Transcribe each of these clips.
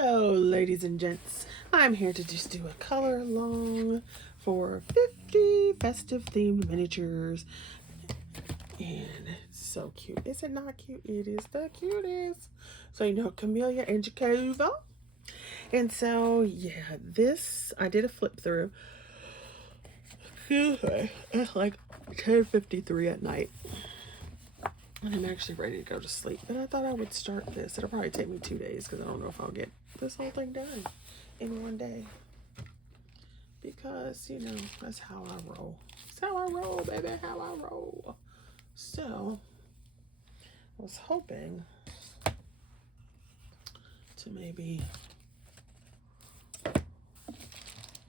Hello, ladies and gents. I'm here to just do a color along for 50 festive themed miniatures. And it's so cute. Is it not cute? It is the cutest. So, you know, Camellia and Jacoba. And so, yeah, this, I did a flip through. Excuse me. It's like 10:53 at night. And I'm actually ready to go to sleep. But I thought I would start this. It'll probably take me 2 days because I don't know if I'll get this whole thing done in one day. Because, you know, that's how I roll. That's how I roll, baby. How I roll. So, I was hoping to maybe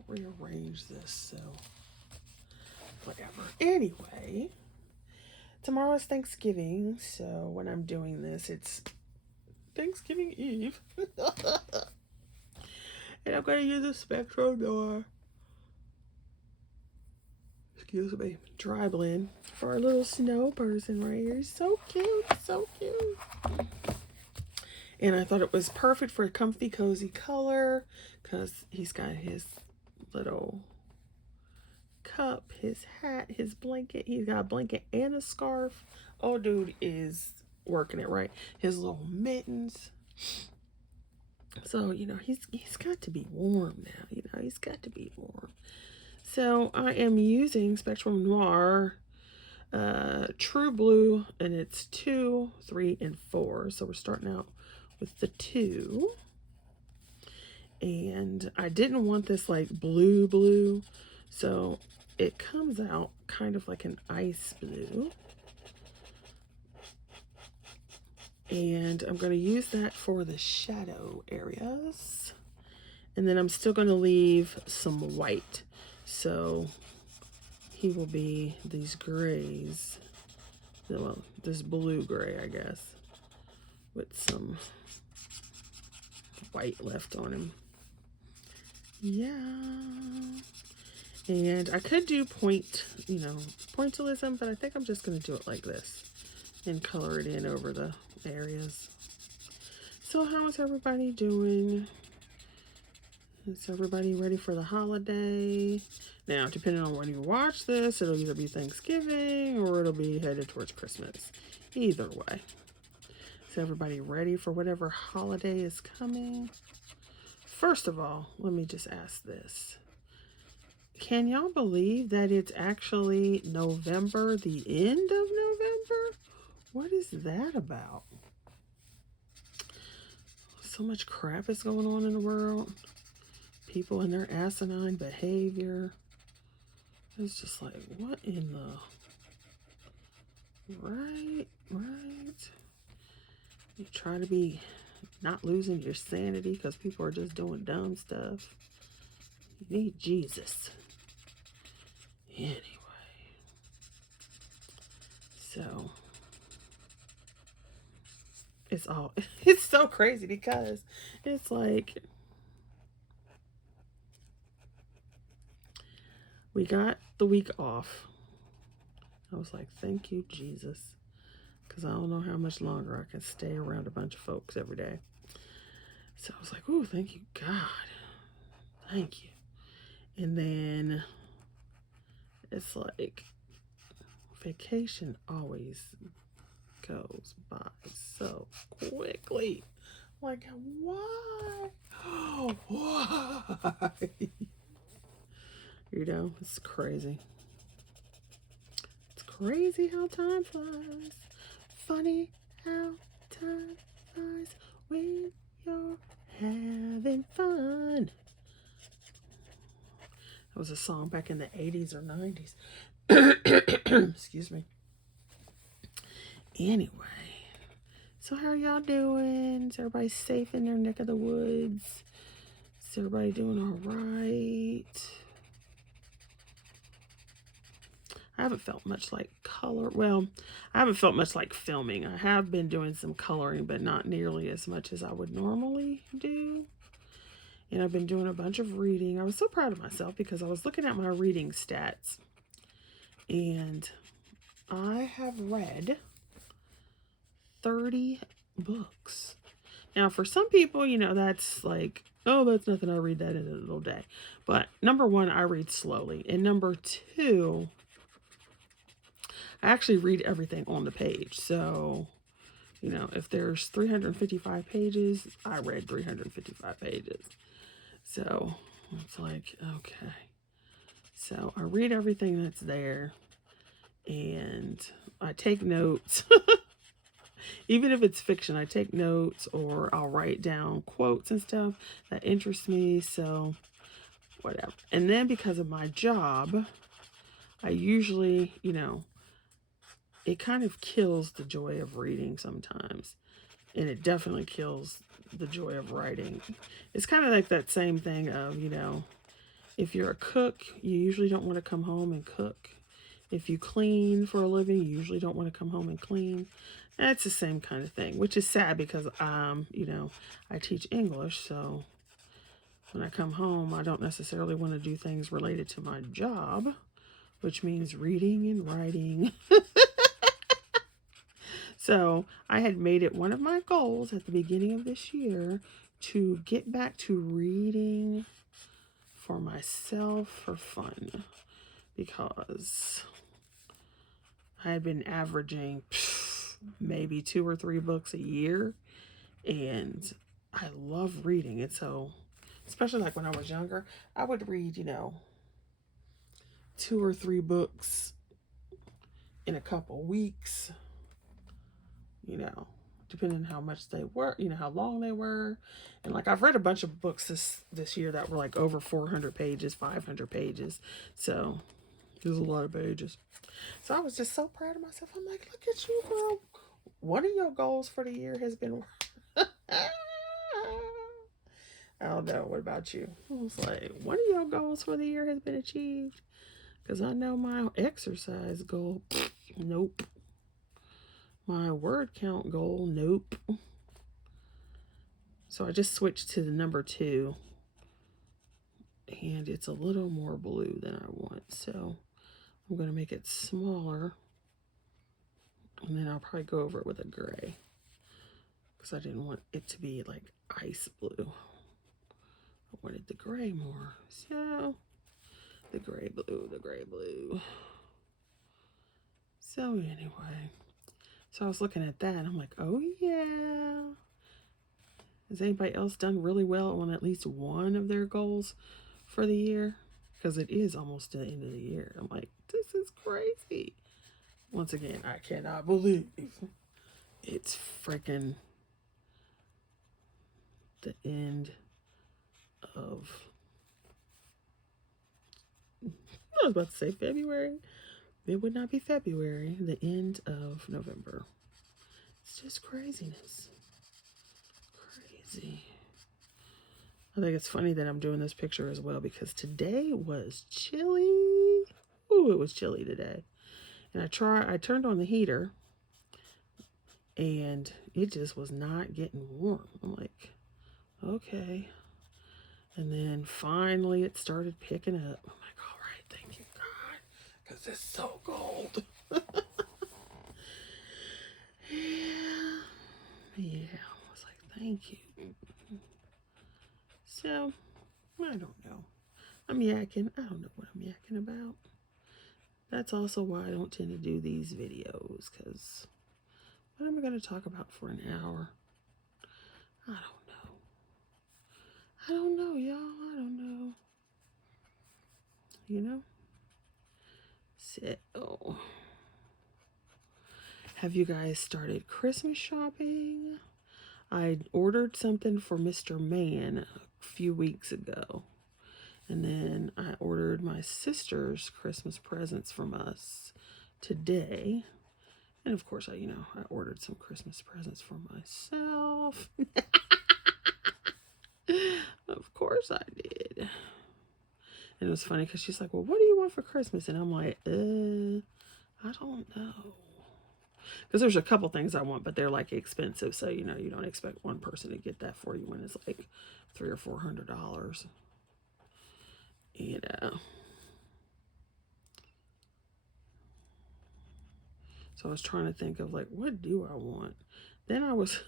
rearrange this. So, whatever. Anyway. Tomorrow is Thanksgiving, so when I'm doing this, it's Thanksgiving Eve. And I'm going to use a Spectrum Noir, excuse me, dry blend for our little snow person right here. So cute, so cute. And I thought it was perfect for a comfy, cozy color because he's got his little cup, his hat, his blanket. He's got a blanket and a scarf. Oh, dude is working it right. His little mittens. So, you know, he's got to be warm now. You know, he's got to be warm. So I am using Spectrum Noir True Blue, and it's 2, 3, and 4. So we're starting out with the 2. And I didn't want this like blue. So it comes out kind of like an ice blue. And I'm going to use that for the shadow areas. And then I'm still going to leave some white. So he will be these grays. Well, this blue gray, I guess. With some white left on him. Yeah. And I could do pointillism, but I think I'm just going to do it like this and color it in over the areas. So how is everybody doing? Is everybody ready for the holiday? Now, depending on when you watch this, it'll either be Thanksgiving or it'll be headed towards Christmas. Either way. Is everybody ready for whatever holiday is coming? First of all, let me just ask this. Can y'all believe that it's actually November, the end of November? What is that about? So much crap is going on in the world. People and their asinine behavior. It's just like, what in the... Right. You try to be not losing your sanity because people are just doing dumb stuff. You need Jesus. Anyway. So... it's so crazy because it's like we got the week off. I was like, thank you, Jesus, because I don't know how much longer I can stay around a bunch of folks every day. So I was like, oh, thank you, God. Thank you. And then it's like vacation always goes by so quickly. Like, why? Why? You know, it's crazy. It's crazy how time flies. Funny how time flies when you're having fun. That was a song back in the 80s or 90s. Excuse me. Anyway, so how are y'all doing? Is everybody safe in their neck of the woods? Is everybody doing all right? I haven't felt much like color. Well, I haven't felt much like filming. I have been doing some coloring, but not nearly as much as I would normally do. And I've been doing a bunch of reading. I was so proud of myself because I was looking at my reading stats. And I have read 30 books. Now, for some people, you know, that's like, oh, that's nothing. I read that in a little day. But number one, I read slowly. And number two, I actually read everything on the page. So, you know, if there's 355 pages, I read 355 pages. So it's like, okay. So I read everything that's there and I take notes. Even if it's fiction, I take notes or I'll write down quotes and stuff that interest me. So whatever. And then because of my job, I usually, you know, it kind of kills the joy of reading sometimes. And it definitely kills the joy of writing. It's kind of like that same thing of, you know, if you're a cook, you usually don't want to come home and cook. If you clean for a living, you usually don't want to come home and clean. That's the same kind of thing, which is sad because, you know, I teach English. So when I come home, I don't necessarily want to do things related to my job, which means reading and writing. So I had made it one of my goals at the beginning of this year to get back to reading for myself for fun, because I had been averaging maybe 2 or 3 books a year, and I love reading. And so, especially like when I was younger, I would read, you know, 2 or 3 books in a couple weeks, you know, depending on how much they were, you know, how long they were. And like I've read a bunch of books this year that were like over 400 pages, 500 pages. So there's a lot of pages. So I was just so proud of myself. I'm like, look at you, girl. One of your goals for the year has been I don't know. What about you? I was like, one of your goals for the year has been achieved. Because I know my exercise goal, nope. My word count goal, nope. So I just switched to the number 2. And it's a little more blue than I want. So I'm going to make it smaller. And then I'll probably go over it with a gray, because I didn't want it to be like ice blue. I wanted the gray more. So the gray blue, the gray blue. So anyway, so I was looking at that and I'm like, oh yeah. Has anybody else done really well on at least one of their goals for the year? Because it is almost the end of the year. I'm like, this is crazy. Once again, I cannot believe it's freaking the end of, I was about to say February. It would not be February, the end of November. It's just craziness. Crazy. I think it's funny that I'm doing this picture as well, because today was chilly. Ooh, it was chilly today. And I turned on the heater and it just was not getting warm. I'm like, okay. And then finally it started picking up. I'm like, all right, thank you, God, because it's so cold. Yeah. I was like, thank you. So, I don't know. I'm yakking. I don't know what I'm yakking about. That's also why I don't tend to do these videos, because what am I going to talk about for an hour? I don't know. I don't know, y'all. I don't know. You know? So, have you guys started Christmas shopping? I ordered something for Mr. Man a few weeks ago. And then I ordered my sister's Christmas presents from us today. And of course, I ordered some Christmas presents for myself. Of course I did. And it was funny because she's like, well, what do you want for Christmas? And I'm like, I don't know. Because there's a couple things I want, but they're like expensive. So, you don't expect one person to get that for you when it's like $300 or $400. So I was trying to think of like, what do I want? Then I was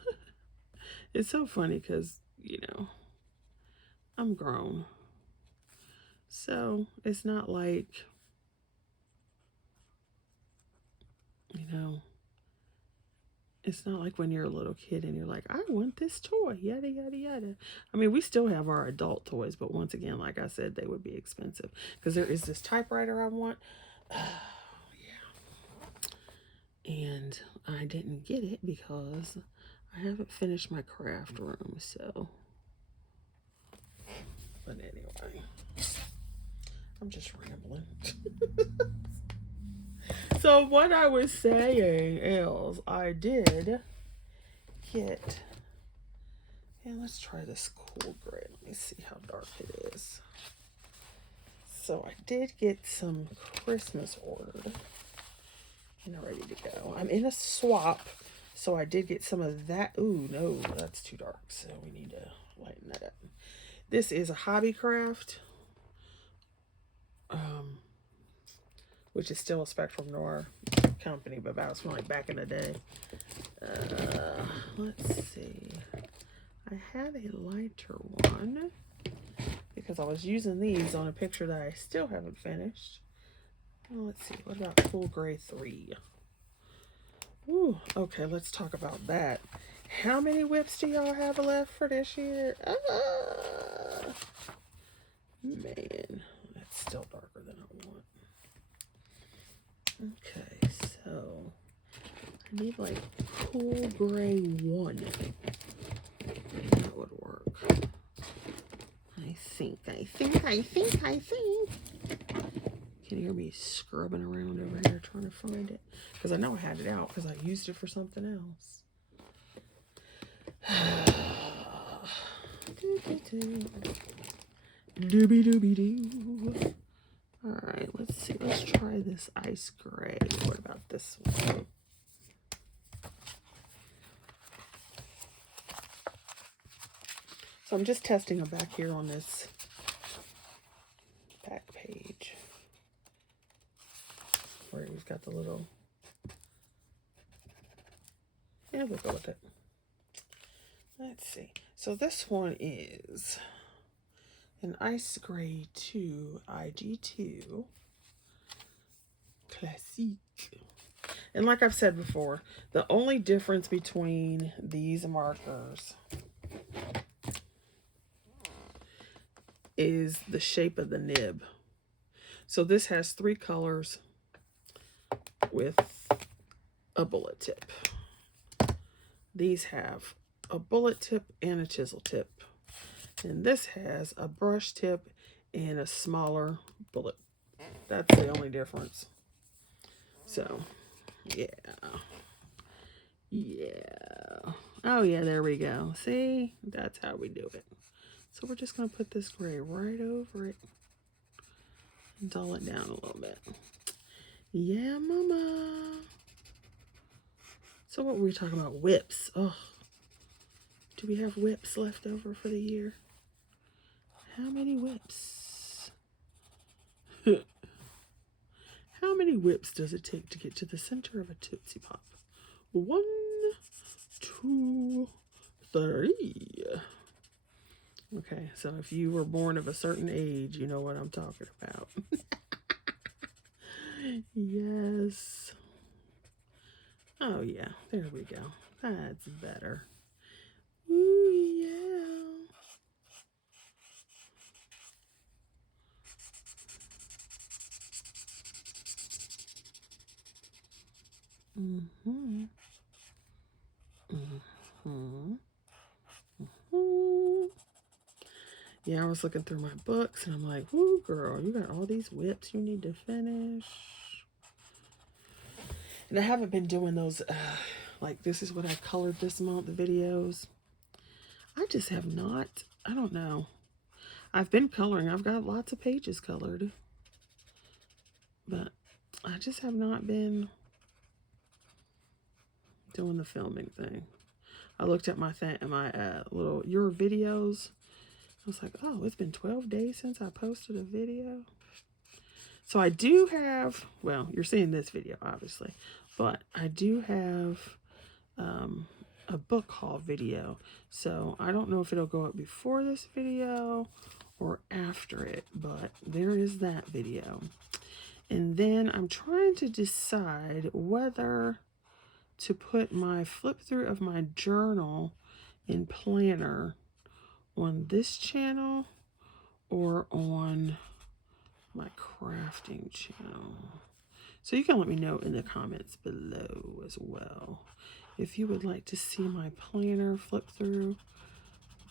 It's so funny because, you know, I'm grown. So it's not like, you know, it's not like when you're a little kid and you're like, I want this toy, yada, yada, yada. I mean, we still have our adult toys, but once again, like I said, they would be expensive. Because there is this typewriter I want. Yeah. And I didn't get it because I haven't finished my craft room, so. But anyway, I'm just rambling. So what I was saying is I did get, and let's try this cool gray. Let me see how dark it is. So I did get some Christmas ordered and ready to go. I'm in a swap, so I did get some of that. Ooh, no, that's too dark, so we need to lighten that up. This is a hobby craft, which is still a Spectrum Noir company, but that was from like back in the day. Let's see. I had a lighter one because I was using these on a picture that I still haven't finished. Well, let's see. What about Cool Gray 3? Ooh, okay, let's talk about that. How many whips do y'all have left for this year? Man, that's still darker than I want. Okay, so I need like Cool Gray 1. That would work. I think. Can you hear me scrubbing around over here trying to find it? Because I know I had it out because I used it for something else. Doobie-doobie-doo. Alright, let's see. Let's try this ice gray. What about this one? So I'm just testing them back here on this back page where we've got the little, yeah, we'll go with it. Let's see. So this one is an Ice Gray 2 IG2 Classique. And like I've said before, the only difference between these markers is the shape of the nib. So this has 3 colors with a bullet tip. These have a bullet tip and a chisel tip. And this has a brush tip and a smaller bullet. That's the only difference. So, yeah. Yeah. Oh, yeah, there we go. See? That's how we do it. So we're just going to put this gray right over it and dull it down a little bit. Yeah, mama. So what were we talking about? Whips. Oh, do we have whips left over for the year? How many whips? How many whips does it take to get to the center of a Tootsie Pop? 1, 2, 3. Okay, so if you were born of a certain age, you know what I'm talking about. Yes. Oh, yeah. There we go. That's better. Ooh, yeah. Mm-hmm. Mm-hmm. Mm-hmm. Yeah, I was looking through my books and I'm like, "Ooh, girl, you got all these whips you need to finish." And I haven't been doing those, like, this is what I colored this month, the videos. I just have not, I don't know. I've been coloring. I've got lots of pages colored. But I just have not been doing the filming thing. I looked at my little your videos. I was like, oh, it's been 12 days since I posted a video. So I do have, well, you're seeing this video, obviously, but I do have a book haul video. So I don't know if it'll go up before this video or after it, but there is that video. And then I'm trying to decide whether to put my flip through of my journal and planner on this channel or on my crafting channel. So you can let me know in the comments below as well if you would like to see my planner flip through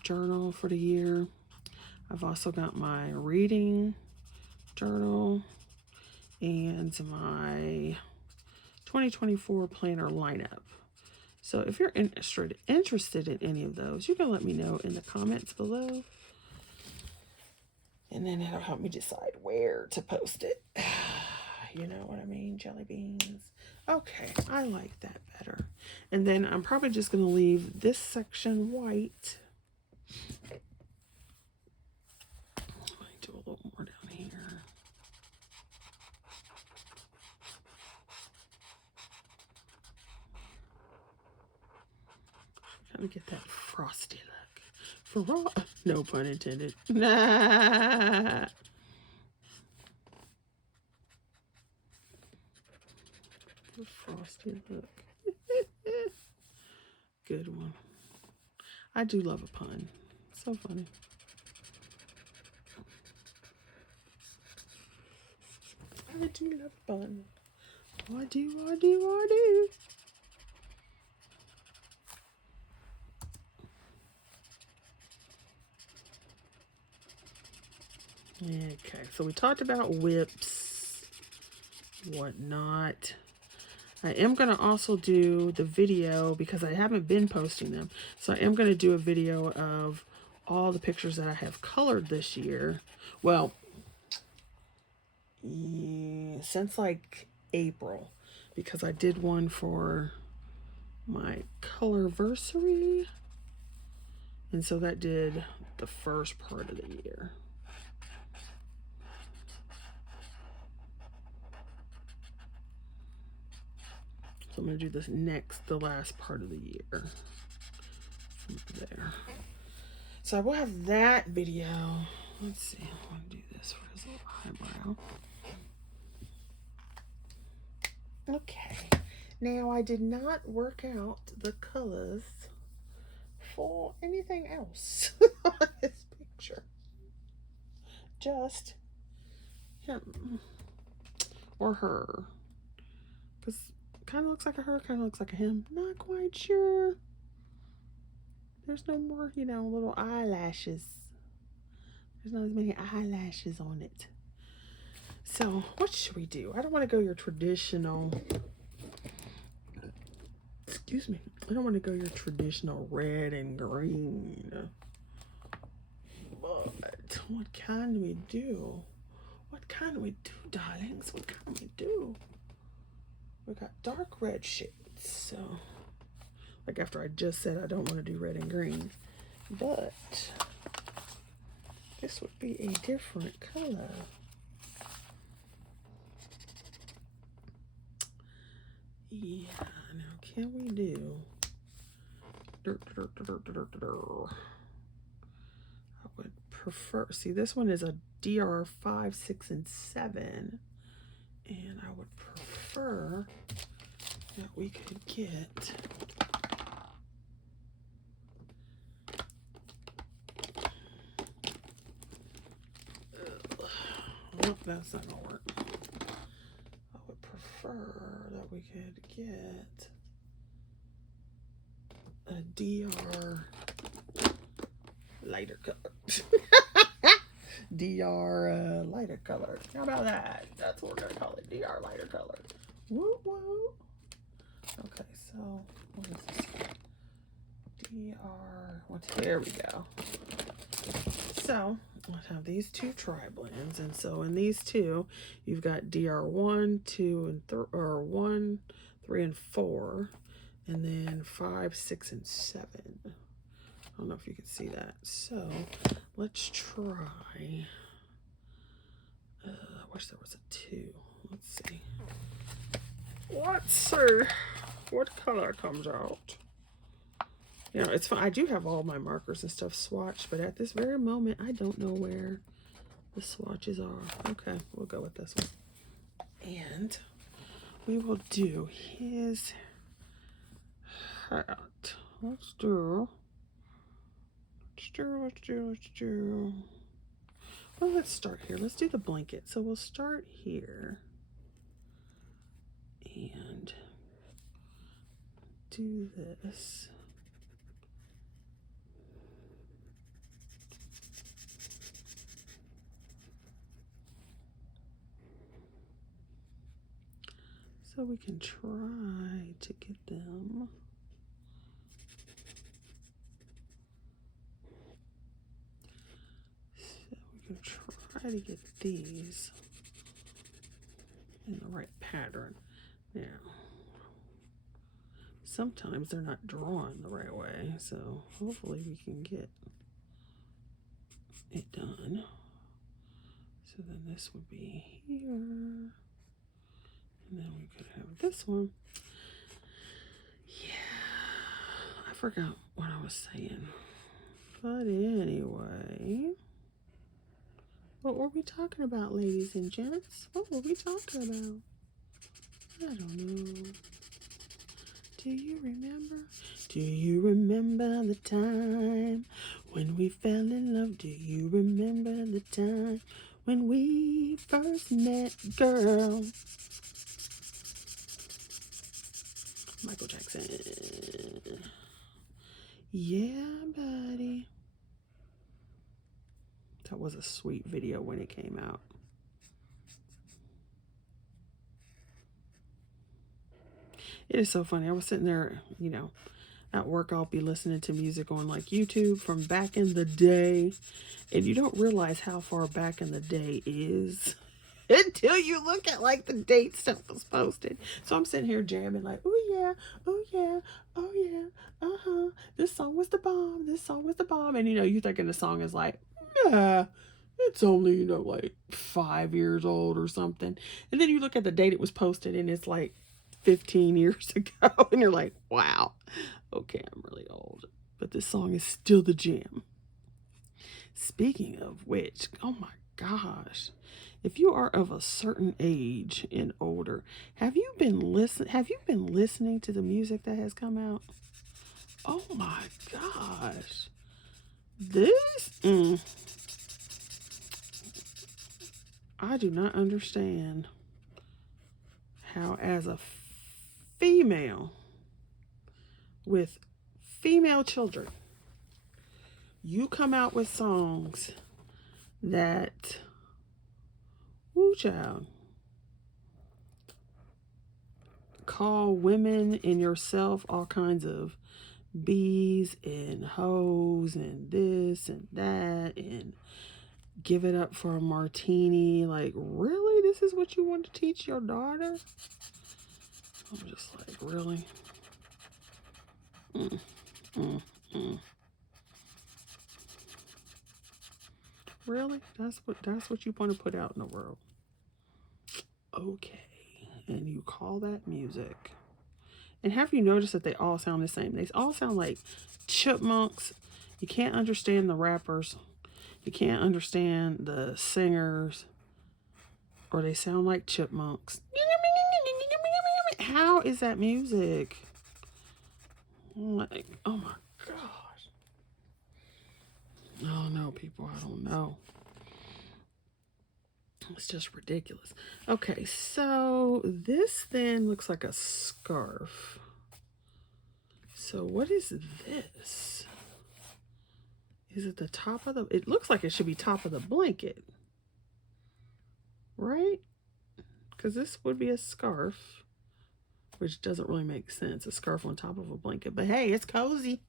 journal for the year. I've also got my reading journal and my 2024 planner lineup. So if you're interested in any of those, you can let me know in the comments below. And then it'll help me decide where to post it. You know what I mean, jelly beans. Okay, I like that better. And then I'm probably just going to leave this section white. I do a little more down here. Kind of get that frosty look. No pun intended. Nah. The frosty look. Good one. I do love a pun. So funny. I do love a pun. I do. Okay, so we talked about whips, whatnot. I am going to also do the video because I haven't been posting them. So I am going to do a video of all the pictures that I have colored this year. Well, yeah, since like April, because I did one for my colorversary. And so that did the first part of the year. So I'm going to do this the last part of the year from there. So I will have that video. Let's see, I want to do this for his little eyebrow. Okay, now I did not work out the colors for anything else on this picture. Just him or her. Because kind of looks like a her, kind of looks like a him. Not quite sure. There's no more, you know, little eyelashes. There's not as many eyelashes on it. So what should we do? I don't want to go your traditional, excuse me, I don't want to go your traditional red and green. But what can we do? What can we do, darlings? What can we do? We got dark red shades. So, like after I just said I don't want to do red and green. But this would be a different color. Yeah, now can we do I would prefer, see this one is a DR 5, 6, and 7, and I would prefer that we could get oh, that's not gonna work. I would prefer that we could get a DR lighter color. DR lighter color. How about that? That's what we're gonna call it. DR lighter color. Woo woo. Okay, so what is this? DR. What? There we go. So let's have these two tri-blends, and so in these two, you've got DR 1, 2, and 3, or 1, 3, and 4, and then 5, 6, and 7. I don't know if you can see that. So let's try. I wish there was a 2. Let's see. Let's see what color comes out. You know, it's fun. I do have all my markers and stuff swatched, but at this very moment, I don't know where the swatches are. Okay, we'll go with this one. And we will do his hat. Let's do. Well, let's start here. Let's do the blanket. So we'll start here. And do this. So we can try to get them. So we can try to get these in the right pattern. Now, sometimes they're not drawn the right way, so hopefully we can get it done. So then this would be here, and then we could have this one. Yeah, I forgot what I was saying, but anyway, what were we talking about, ladies and gents? What were we talking about? I don't know. Do you remember? Do you remember the time when we fell in love? Do you remember the time when we first met, girl? Michael Jackson. Yeah, buddy. That was a sweet video when it came out. It is so funny. I was sitting there, you know, at work. I'll be listening to music on like YouTube from back in the day, and you don't realize how far back in the day is until you look at like the date stuff was posted. So I'm sitting here jamming like, oh yeah, oh yeah, oh yeah, this song was the bomb, this song was the bomb. And you know, you're thinking the song is like, yeah, it's only, you know, like 5 years old or something. And then you look at the date it was posted and it's like 15 years ago, and you're like, wow, okay, I'm really old, but this song is still the jam. Speaking of which, oh my gosh, if you are of a certain age and older, have you been listening to the music that has come out? Oh my gosh, this I do not understand how, as a female with female children, you come out with songs that, woo child, call women and yourself all kinds of bees and hoes and this and that, and give it up for a martini. Like, really? This is what you want to teach your daughter? I'm just like, really? Really? That's what you want to put out in the world? Okay. And you call that music? And have you noticed that they all sound the same? They all sound like chipmunks. You can't understand the rappers. You can't understand the singers. Or they sound like chipmunks. How is that music? Like, oh my gosh. Oh no, people, I don't know. It's just ridiculous. Okay, so this then looks like a scarf. So what is this? Is it the top of the... It looks like it should be top of the blanket. Right? Because this would be a scarf, which doesn't really make sense. A scarf on top of a blanket. But hey, it's cozy.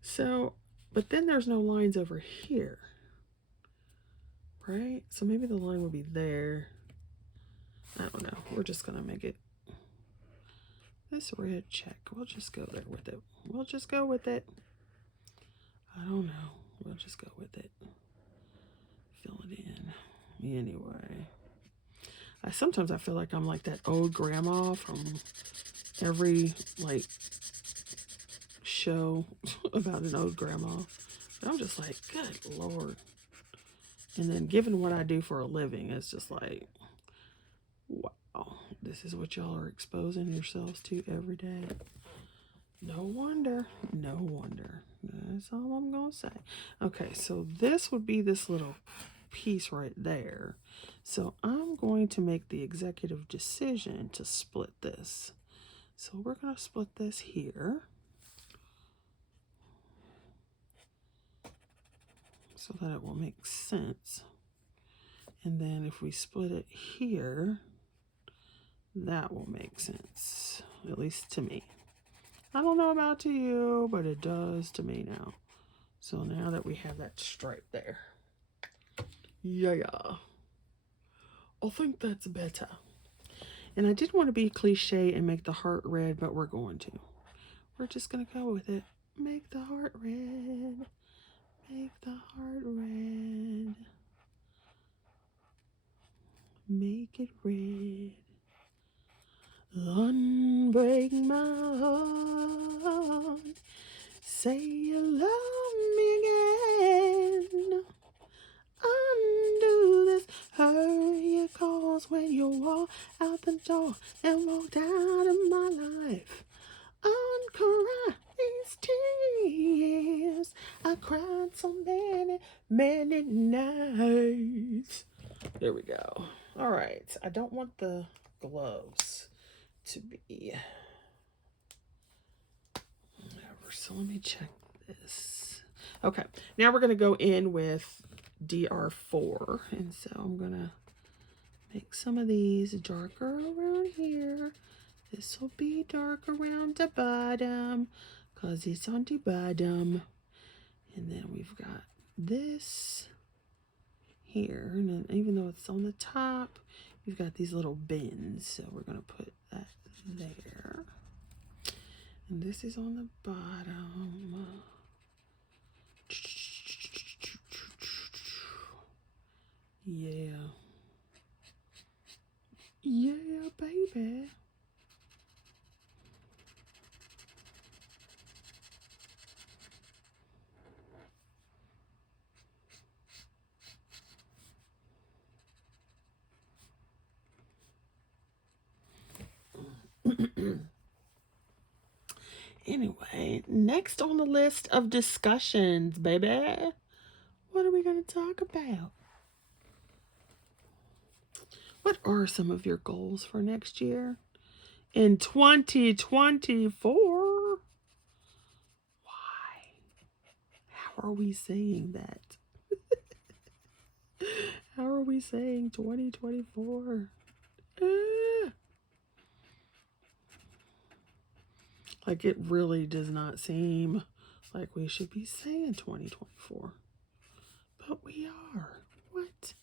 So, but then there's no lines over here. Right? So maybe the line would be there. I don't know. We're just going to make it this red check. We'll just go there with it. We'll just go with it. I don't know. We'll just go with it. Fill it in. Anyway. Sometimes I feel like I'm like that old grandma from every, like, show about an old grandma. And I'm just like, good Lord. And then given what I do for a living, it's just like, wow, this is what y'all are exposing yourselves to every day. No wonder. No wonder. That's all I'm going to say. Okay, so this would be this little piece right there. So I'm going to make the executive decision to split this. So we're going to split this here. So that it will make sense. And then if we split it here, that will make sense, at least to me. I don't know about to you, but it does to me now. So now that we have that stripe there. Yeah. I think that's better. And I did want to be cliche and make the heart red, but we're going to. We're just going to go with it. Make the heart red. Make the heart red. Make it red. Unbreak my heart. Say you love me again. Undo this hurt you cause when you walk out the door and walked out of my life. Uncry these tears. I cried so many, many nights. There we go. All right. I don't want the gloves to be. Whatever. So let me check this. Okay. Now we're going to go in with DR4. And so I'm going to make some of these darker around here. This will be dark around the bottom because it's on the bottom. And then we've got this here. And then even though it's on the top, we've got these little bins. So we're going to put that there. And this is on the bottom. Yeah. Yeah, baby. Anyway, next on the list of discussions, baby. What are we going to talk about? What are some of your goals for next year? In 2024? Why? How are we saying that? How are we saying 2024? Like it really does not seem like we should be saying 2024. But we are. What?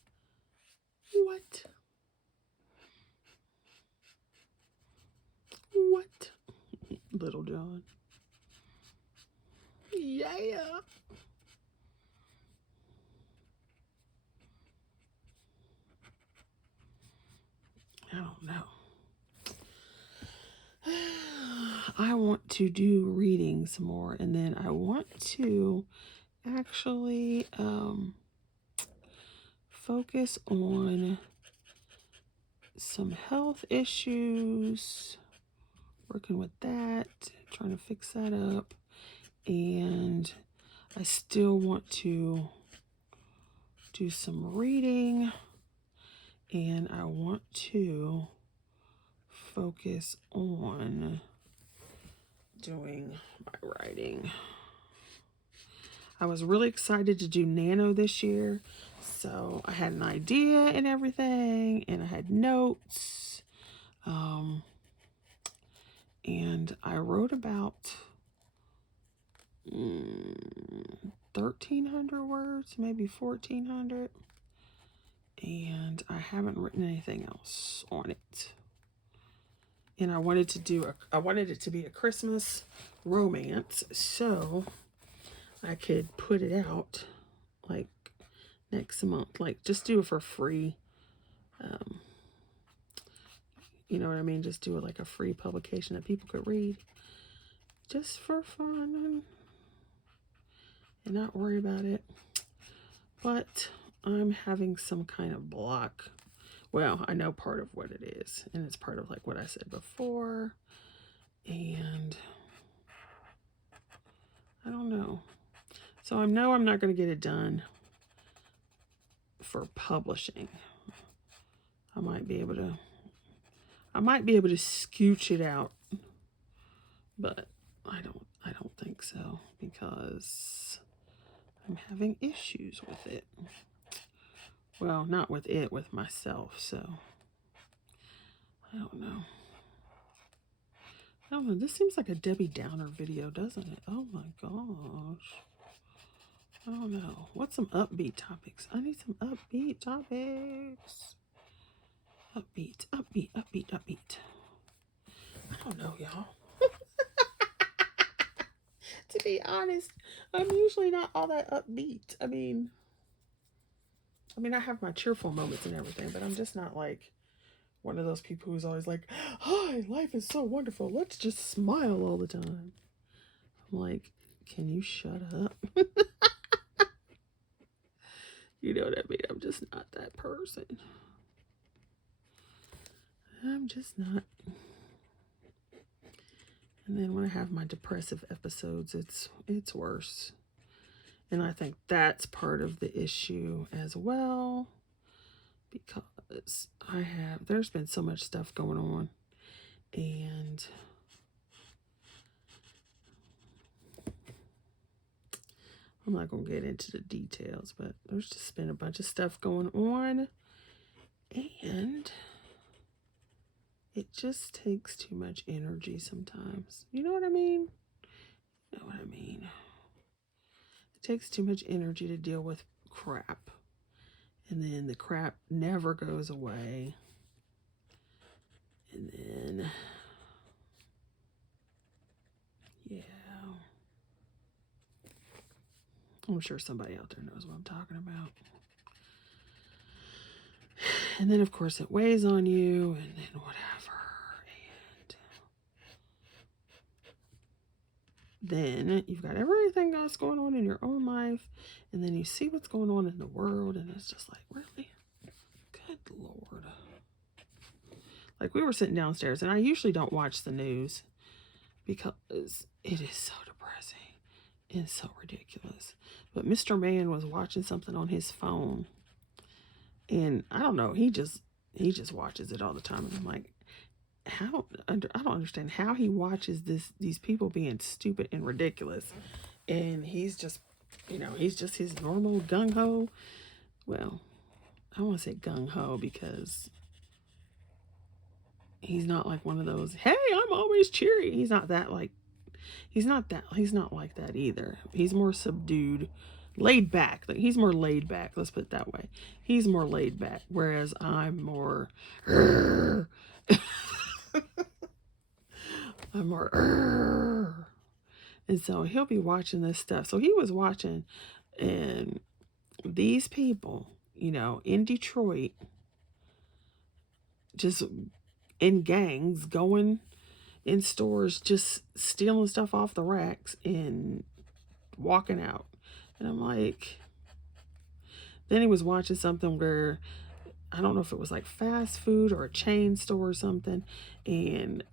What? What? Little John. Yeah. I don't know. I want to do readings more, and then I want to actually focus on some health issues, working with that, trying to fix that up, and I still want to do some reading, and I want to focus on doing my writing. I was really excited to do nano this year, so I had an idea and everything, and I had notes, and I wrote about 1,300 words, maybe 1,400, and I haven't written anything else on it. And I wanted to do I wanted it to be a Christmas romance, so I could put it out like next month, like just do it for free. You know what I mean? Just do it like a free publication that people could read. just for fun and not worry about it. But I'm having some kind of block. Well, I know part of what it is, and it's part of like what I said before, and I don't know. So I know I'm not going to get it done for publishing. I might be able to scooch it out, but I don't think so, because I'm having issues with it. Well, not with it, with myself. So I don't know. I don't know. This seems like a Debbie Downer video, doesn't it? Oh my gosh. I don't know. What's some upbeat topics? I need some upbeat topics. Upbeat. I don't know, y'all. To be honest, I'm usually not all that upbeat. I mean, I have my cheerful moments and everything, but I'm just not like one of those people who's always like, hi, life is so wonderful. Let's just smile all the time. I'm like, can you shut up? You know what I mean? I'm just not that person. I'm just not. And then when I have my depressive episodes, it's worse. And I think that's part of the issue as well, because there's been so much stuff going on, and I'm not going to get into the details, but there's just been a bunch of stuff going on, and it just takes too much energy sometimes. You know what I mean? You know what I mean? It takes too much energy to deal with crap. And then the crap never goes away. And then, yeah. I'm sure somebody out there knows what I'm talking about. And then, of course, it weighs on you, and then whatever. And then you've got everything else going on in your own life, and then you see what's going on in the world, and it's just like, really? Good Lord. Like, we were sitting downstairs, and I usually don't watch the news because it is so depressing and so ridiculous. But Mr. Man was watching something on his phone, and I don't know, he just watches it all the time, and I'm like, I don't understand how he watches these people being stupid and ridiculous, and he's just his normal gung-ho. Well, I want to say gung-ho because he's not like one of those, hey, I'm always cheery. He's not like that either. He's more subdued, laid back. Like, he's more laid back, let's put it that way. He's more laid back, whereas I'm more I'm more and so he'll be watching this stuff. So he was watching, and these people, in Detroit, just in gangs, going in stores, just stealing stuff off the racks and walking out. And I'm like, then he was watching something where, I don't know if it was like fast food or a chain store or something, and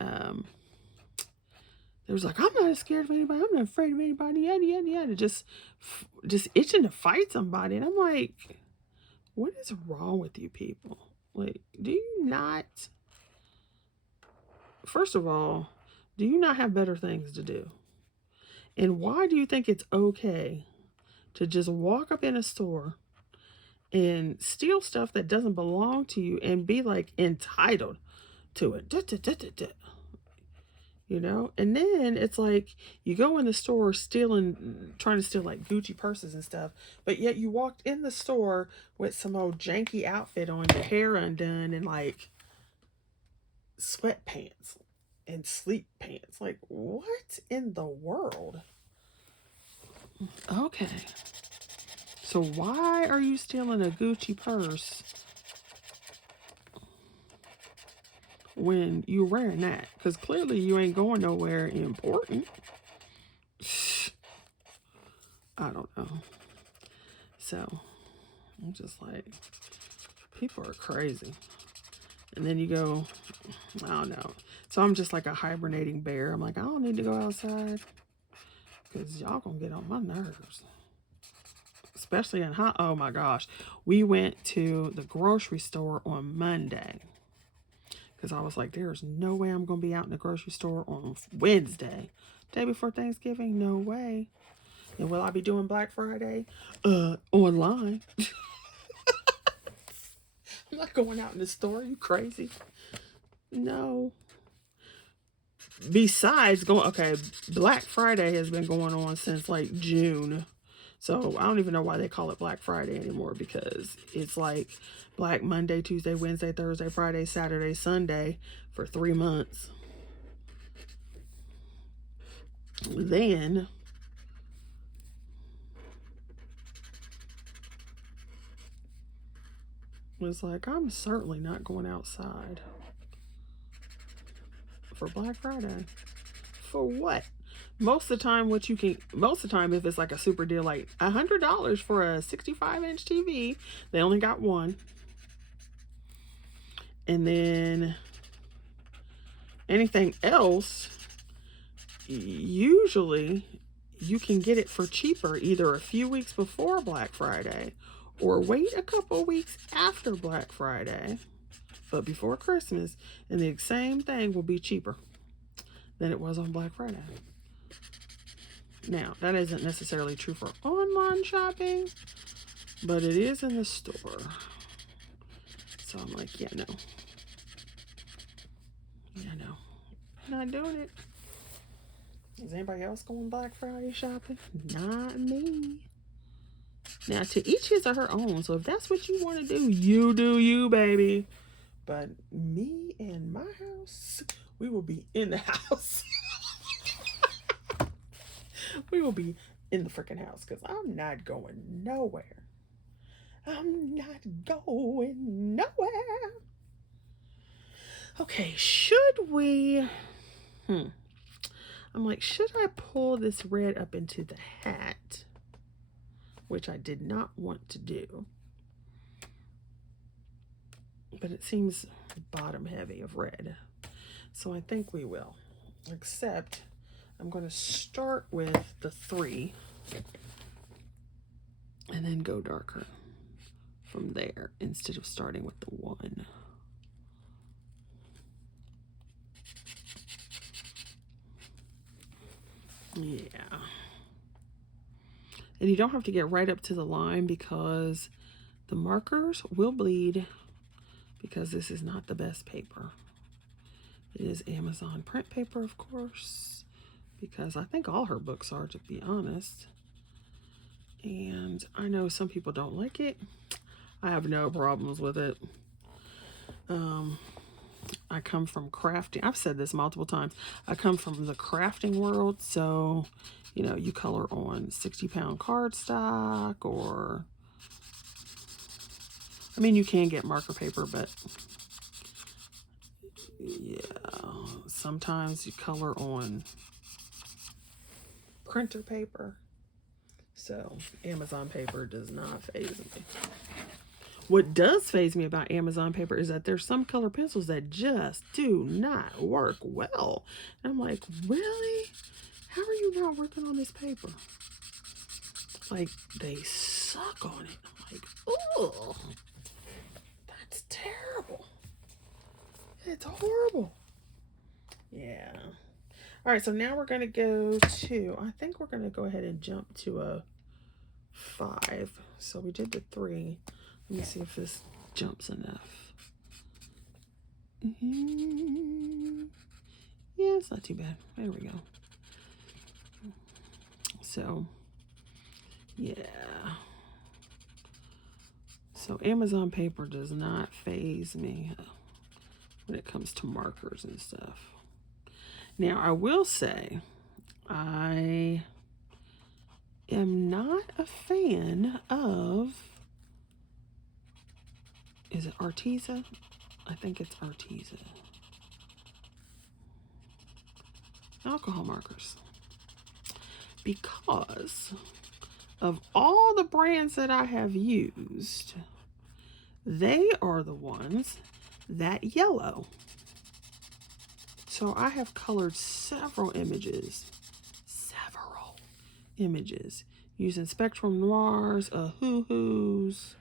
there was like, I'm not scared of anybody, I'm not afraid of anybody, yada yada yada, just itching to fight somebody. And I'm like, what is wrong with you people? Like, do you not, first of all, do you not have better things to do? And why do you think it's okay to just walk up in a store and steal stuff that doesn't belong to you and be like entitled to it? And then it's like you go in the store trying to steal like Gucci purses and stuff, but yet you walked in the store with some old janky outfit on, your hair undone, and like sweatpants and sleep pants. Like, what in the world? Okay. So why are you stealing a Gucci purse when you're wearing that? Because clearly you ain't going nowhere important. I don't know. So I'm just like, people are crazy. And then you go, I don't know. So I'm just like a hibernating bear. I'm like, I don't need to go outside because y'all gonna get on my nerves. Especially in hot. Oh my gosh. We went to the grocery store on Monday because I was like, there's no way I'm going to be out in the grocery store on Wednesday. Day before Thanksgiving? No way. And will I be doing Black Friday? Online. I'm not going out in the store. Are you crazy? No. Besides going, okay, Black Friday has been going on since like June. So I don't even know why they call it Black Friday anymore, because it's like Black Monday, Tuesday, Wednesday, Thursday, Friday, Saturday, Sunday for 3 months. Then it's like, I'm certainly not going outside for Black Friday. For what? Most of the time, if it's like a super deal, like $100 for a 65-inch TV, they only got one. And then anything else, usually you can get it for cheaper either a few weeks before Black Friday or wait a couple weeks after Black Friday, but before Christmas, and the same thing will be cheaper than it was on Black Friday. Now, that isn't necessarily true for online shopping, but it is in the store. So I'm like, yeah, no. Yeah, no. Not doing it. Is anybody else going Black Friday shopping? Not me. Now, to each his or her own. So if that's what you want to do, you do you, baby. But me and my house, we will be in the house. We will be in the freaking house because I'm not going nowhere. I'm not going nowhere. Okay, should we... I'm like, should I pull this red up into the hat? Which I did not want to do. But it seems bottom heavy of red. So I think we will. Except I'm going to start with the 3 and then go darker from there instead of starting with the 1. Yeah. And you don't have to get right up to the line because the markers will bleed, because this is not the best paper. It is Amazon print paper, of course, because I think all her books are, to be honest. And I know some people don't like it. I have no problems with it. I come from crafting. I've said this multiple times. I come from the crafting world. So, you know, you color on 60-pound cardstock, or, I mean, you can get marker paper, but yeah, sometimes you color on printer paper. So Amazon paper does not faze me. What does faze me about Amazon paper is that there's some color pencils that just do not work well. And I'm like, really? How are you not working on this paper? Like, they suck on it. I'm like, oh, that's terrible. It's horrible. Yeah. All right, so now we're going to go to, I think we're going to go ahead and jump to a 5. So we did the 3. Let me see if this jumps enough. Yeah, it's not too bad. There we go. So, yeah. So Amazon paper does not faze me when it comes to markers and stuff. Now, I will say, I am not a fan of, is it Arteza? I think it's Arteza. Alcohol markers. Because of all the brands that I have used, they are the ones that yellow. So I have colored several images using Spectrum Noirs, Ohuhus,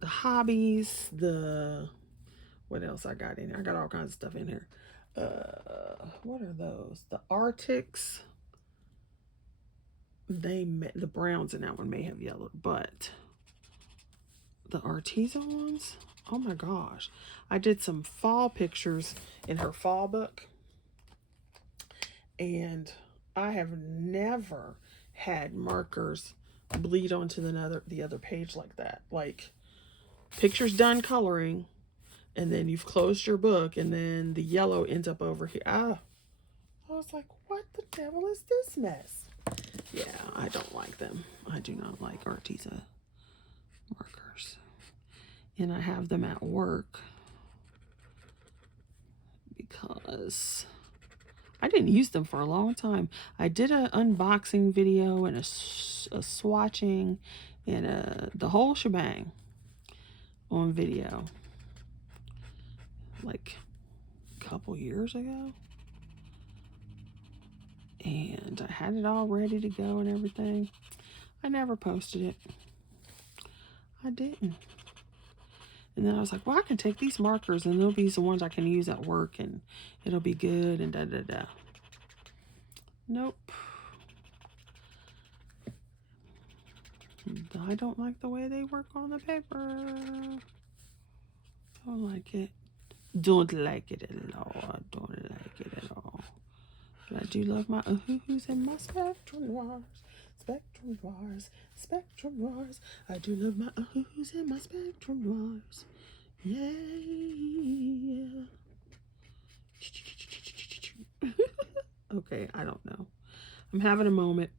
the Hobbies, the, what else I got in here? I got all kinds of stuff in here. What are those? The Arctics. The browns in that one may have yellowed, but the artisan ones, oh my gosh. I did some fall pictures in her fall book, and I have never had markers bleed onto the other page like that. Like, picture's done coloring, and then you've closed your book, and then the yellow ends up over here. I was like, what the devil is this mess? Yeah, I don't like them. I do not like Arteza markers. And I have them at work because I didn't use them for a long time. I did an unboxing video and a swatching and the whole shebang on video like a couple years ago. And I had it all ready to go and everything. I never posted it. I didn't. And then I was like, well, I can take these markers and they'll be the ones I can use at work and it'll be good and da-da-da. Nope. I don't like the way they work on the paper. Don't like it. Don't like it at all. Don't like it at all. But I do love my Ohuhus and my Spectrum Noirs. Spectrum Noirs. Spectrum Noirs. I do love my Ohuhus and my Spectrum Noirs. Yeah. Okay, I don't know. I'm having a moment.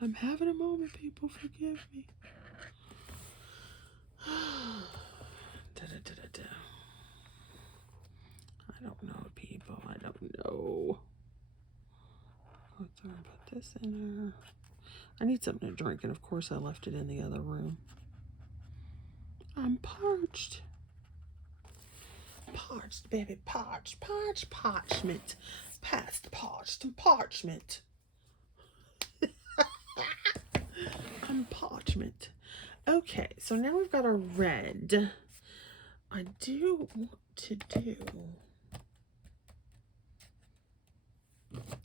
I'm having a moment, people. Forgive me. I don't know, people. I don't know. Oh, sorry, put this in there. I need something to drink, and of course I left it in the other room. I'm parched. Parched, baby, parched, parched, parchment. Past parched and parchment. I'm parchment. Okay, so now we've got a red. I do want to do...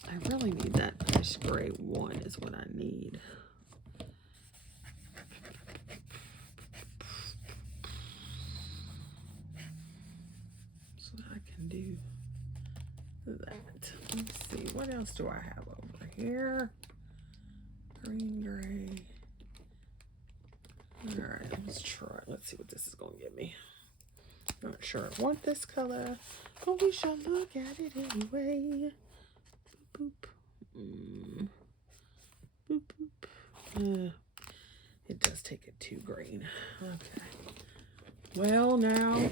I really need that nice gray one is what I need. So I can do that. Let's see, what else do I have over here? Green, gray. All right, let's try. Let's see what this is going to give me. Not sure I want this color, but we shall look at it anyway. Boop, boop. Boop, boop. It does take it too green. Okay. Well now,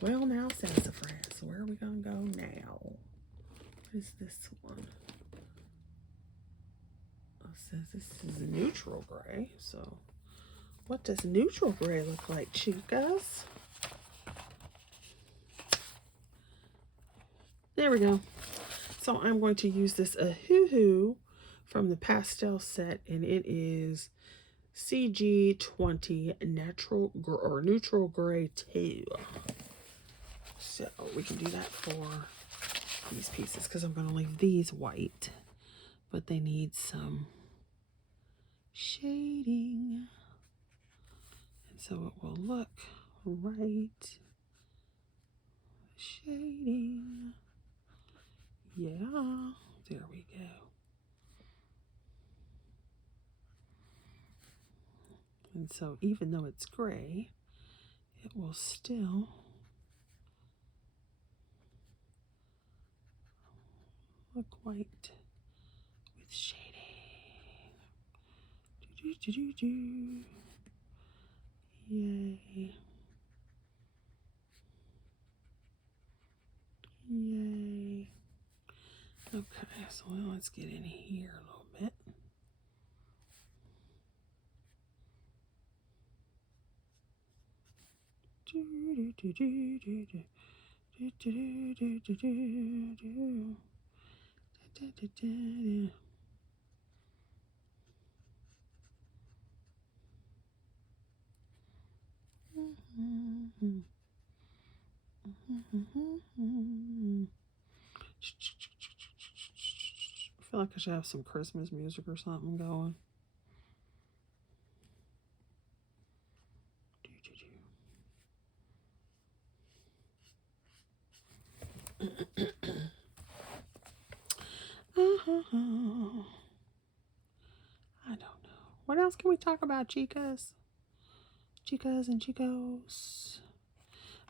sassafras. Where are we gonna go now? What is this one? It says this is a neutral gray. So, what does neutral gray look like, chicas? There we go. So I'm going to use this Ohuhu from the pastel set, and it is CG20 neutral gray 2. So we can do that for these pieces because I'm going to leave these white, but they need some shading, and so it will look right. Shading. Yeah, there we go. And so even though it's gray, it will still look white with shading. Do, do, do, do, do. Yay. Yay. Okay, so let's get in here a little bit. I feel like I should have some Christmas music or something going. I don't know. What else can we talk about, chicas? Chicas and chicos.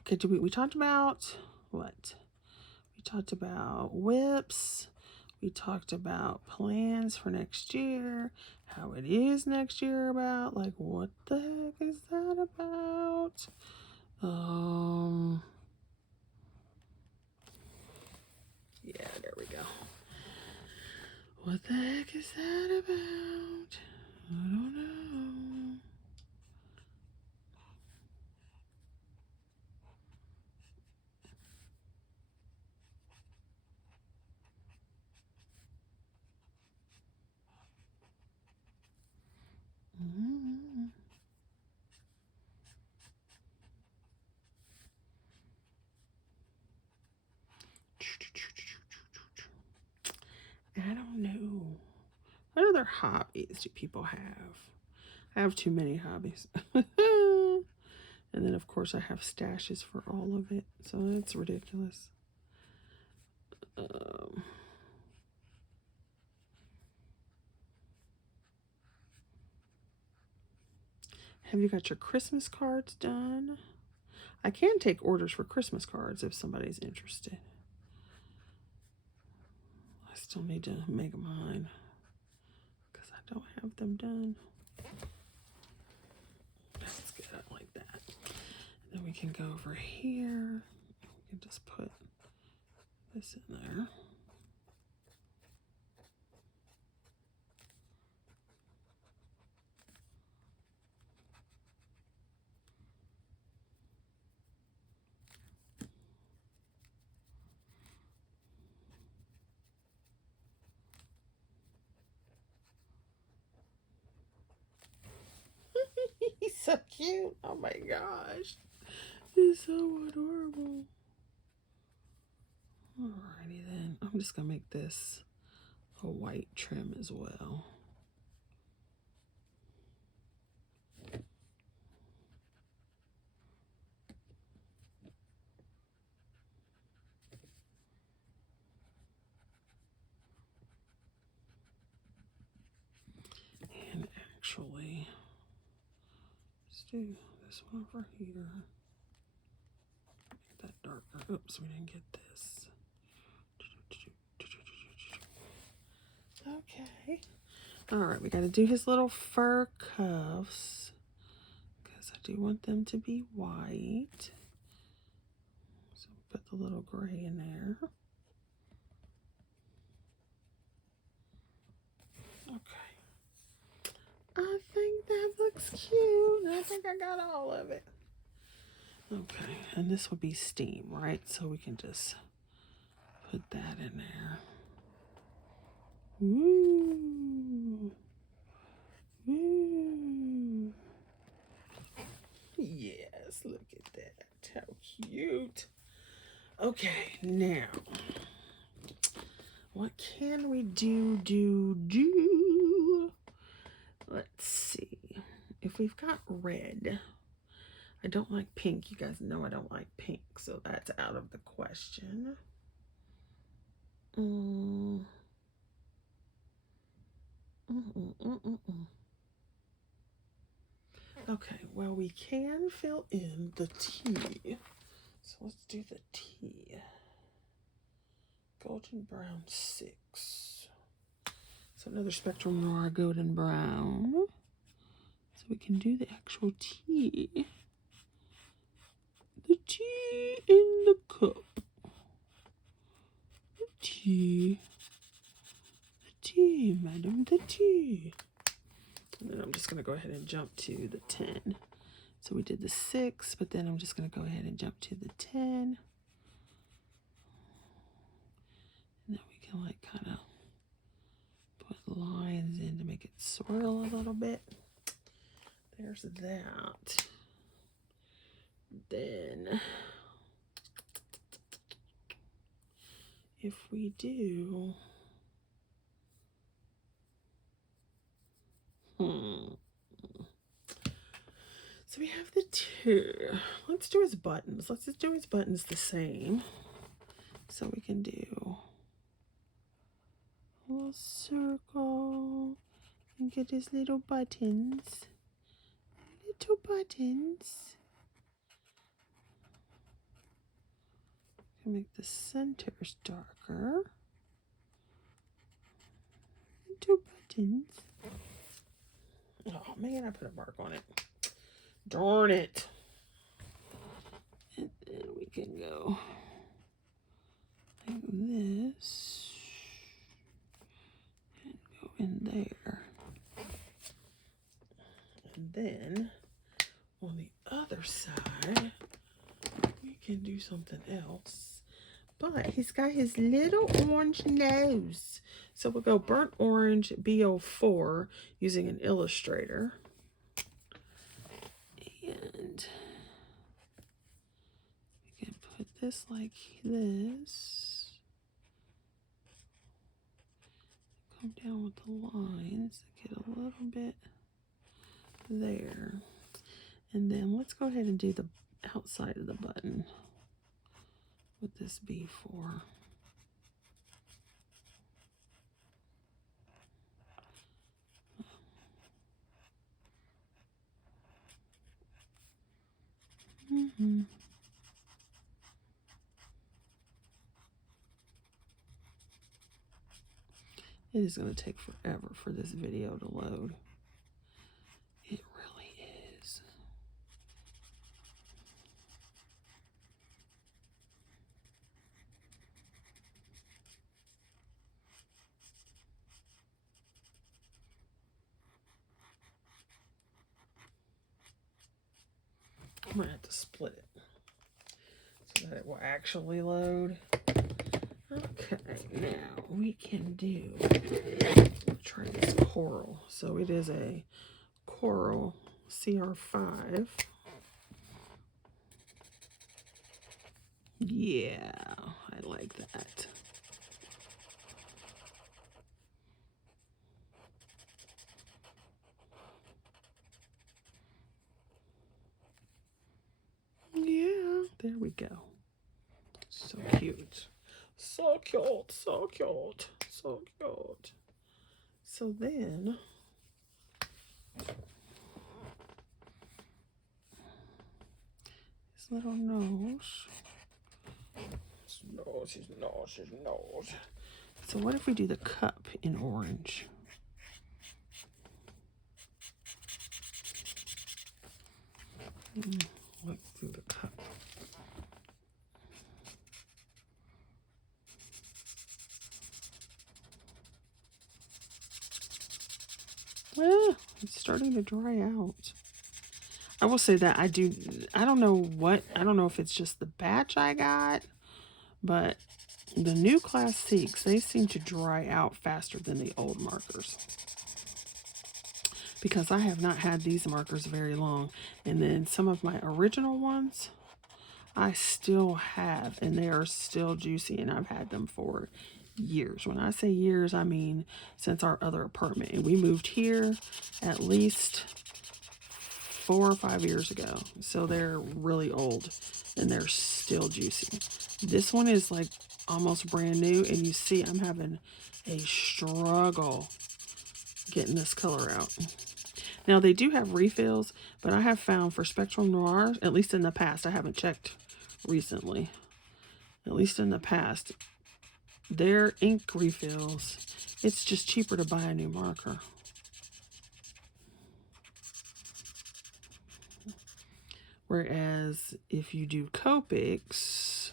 Okay, we talked about what? We talked about whips. We talked about plans for next year. How it is next year about. Like, what the heck is that about? Yeah, there we go. What the heck is that about? I don't know. I don't know. What other hobbies do people have? I have too many hobbies. And then, of course, I have stashes for all of it. So it's ridiculous. Have you got your Christmas cards done? I can take orders for Christmas cards if somebody's interested. I still need to make mine because I don't have them done. That's good. I like that. Then we can go over here. We can just put this in there. He's so cute. Oh my gosh. He's so adorable. Alrighty then. I'm just going to make this a white trim as well. And actually, let's do this one over here. Make that darker. Oops, we didn't get this. Okay. Alright, we got to do his little fur cuffs because I do want them to be white. So put the little gray in there. Okay. I think that looks cute. I think I got all of it. Okay, and this would be steam, right? So we can just put that in there. Woo! Woo! Yes, look at that. How cute. Okay, now, what can we do? Let's see. If we've got red, I don't like pink. You guys know I don't like pink, so that's out of the question. Okay, well, we can fill in the T. So let's do the T. Golden brown 6. So another Spectrum Noir golden brown. So we can do the actual T. The T in the cup. The T. The T, madam, the T. And then I'm just going to go ahead and jump to the 10. So we did the 6, but then I'm just going to go ahead and jump to the 10. And then we can like kind of put lines in to make it swirl a little bit. There's that. Then if we do, so we have the 2. Let's do his buttons. Let's just do his buttons the same. So we can do a little circle and get his little buttons. Little buttons. Make the centers darker. Little buttons. Oh man, I put a mark on it. Darn it. And then we can go like this and go in there. And then on the other side, we can do something else. But he's got his little orange nose. So we'll go burnt orange B04 using an Illustrator. And we can put this like this. Come down with the lines. Get a little bit there. And then let's go ahead and do the outside of the button with this B4. It is going to take forever for this video to load. It really is. I'm going to have to split it so that it will actually load. Okay, now we can do, try this coral. So it is a coral CR5. Yeah, I like that. Yeah, there we go. So cute. So cute, so cute, so cute. So then, his little nose. His nose. So what if we do the cup in orange? Let's do the cup. It's starting to dry out. I will say that I don't know if it's just the batch I got, but the new Classiques, they seem to dry out faster than the old markers. Because I have not had these markers very long. And then some of my original ones, I still have, and they are still juicy, and I've had them for years. When I say years, I mean since our other apartment. And we moved here at least 4 or 5 years ago. So they're really old, and they're still juicy. This one is like almost brand new, and you see I'm having a struggle getting this color out. Now they do have refills, but I have found for Spectrum Noir, at least in the past, I haven't checked recently, at least in the past, their ink refills, it's just cheaper to buy a new marker. Whereas if you do Copics,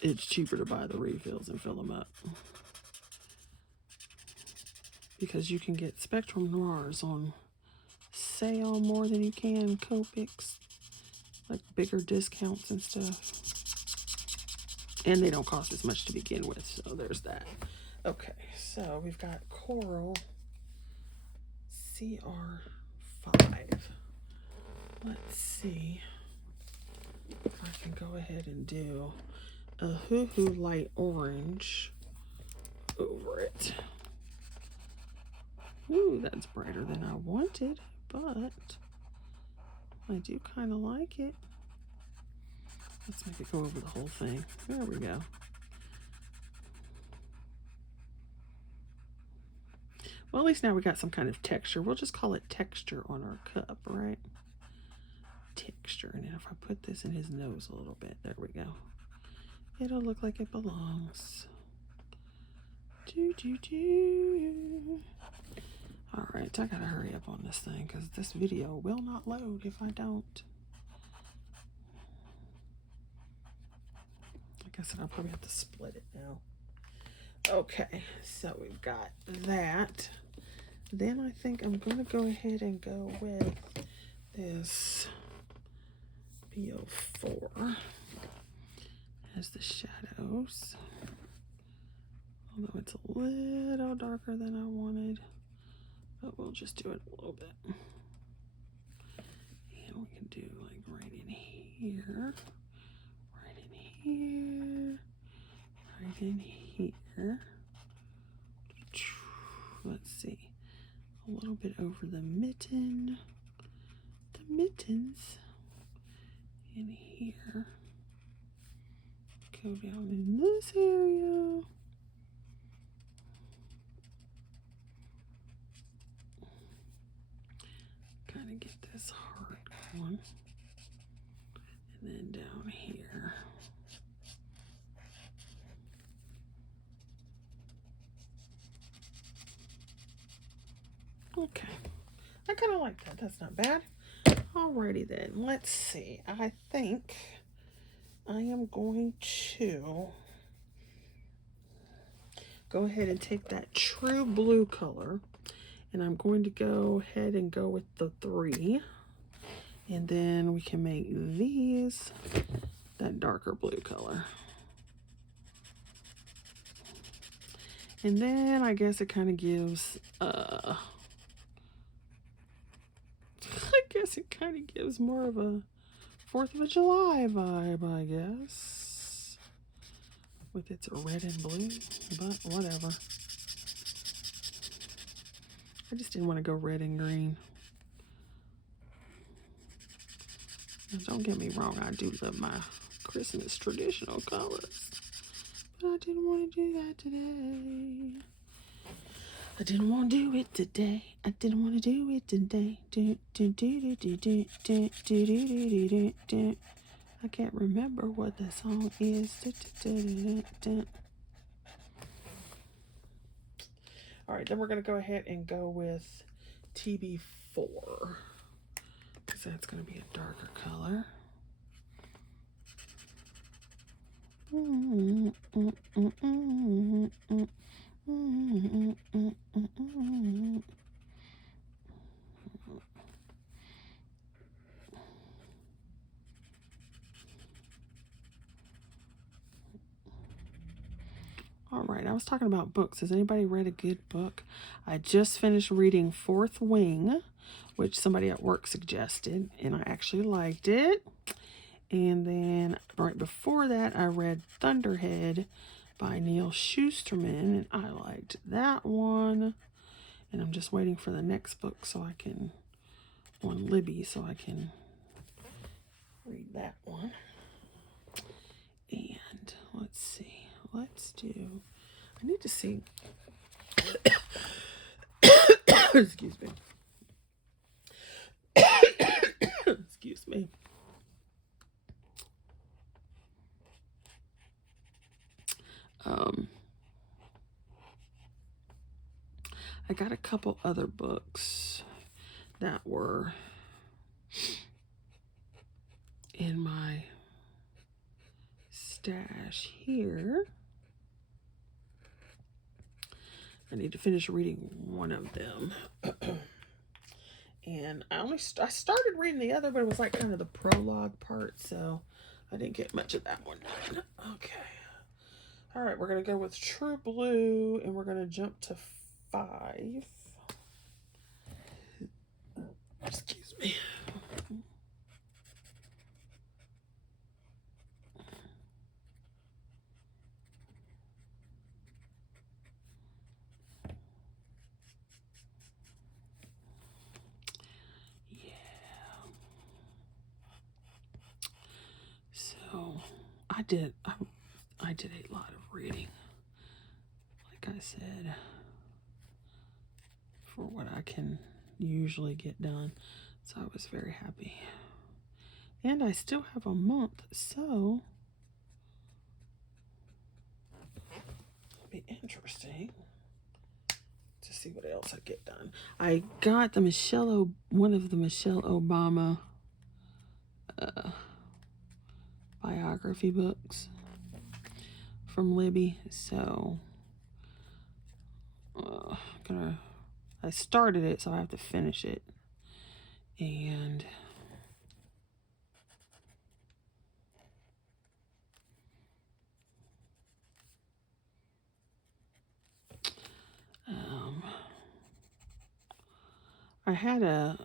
it's cheaper to buy the refills and fill them up. Because you can get Spectrum Noirs on sale more than you can Copics, like bigger discounts and stuff. And they don't cost as much to begin with, so there's that. Okay, so we've got Coral CR5. Let's see if I can go ahead and do a Ohuhu light orange over it. Ooh, that's brighter than I wanted, but I do kind of like it. Let's make it go over the whole thing. There we go. Well, at least now we got some kind of texture. We'll just call it texture on our cup, right? Texture. And then if I put this in his nose a little bit, there we go. It'll look like it belongs. All right, I gotta hurry up on this thing because this video will not load if I don't. Like I said, I'll probably have to split it now. Okay, so we've got that. Then I think I'm going to go ahead and go with this BO4 as the shadows. Although it's a little darker than I wanted, but we'll just do it a little bit. And we can do like right in here, right in here, right in here. Let's see, a little bit over the mitten, the mittens in here. Go down in this area. Kind of get this heart going. And then down here. Okay. I kind of like that. That's not bad. Alrighty then. Let's see. I think I am going to go ahead and take that true blue color, and I'm going to go ahead and go with the 3, and then we can make these that darker blue color. And then I guess it kind of gives more of a 4th of July vibe, I guess, with its red and blue, but whatever. I just didn't want to go red and green. Now, don't get me wrong, I do love my Christmas traditional colors, but I didn't want to do that today. I didn't want to do it today. I didn't want to do it today. I can't remember what the song is. All right, then we're going to go ahead and go with TB4 because that's going to be a darker color. All right, I was talking about books. Has anybody read a good book? I just finished reading Fourth Wing, which somebody at work suggested, and I actually liked it. And then right before that, I read Thunderhead by Neil Shusterman, and I liked that one. And I'm just waiting for the next book so I can, on Libby, so I can read that one. And let's see, let's do, I need to see, excuse me, excuse me. I got a couple other books that were in my stash here. I need to finish reading one of them. And And I started reading the other, but it was like kind of the prologue part, so I didn't get much of that one done. Okay. All right, we're going to go with True Blue, and we're going to jump to 5. Excuse me. So I did a lot of reading, like I said, for what I can usually get done. So I was very happy. And I still have a month, so it'll be interesting to see what else I get done. I got the one of the Michelle Obama biography books from Libby, so I started it, so I have to finish it. And I had a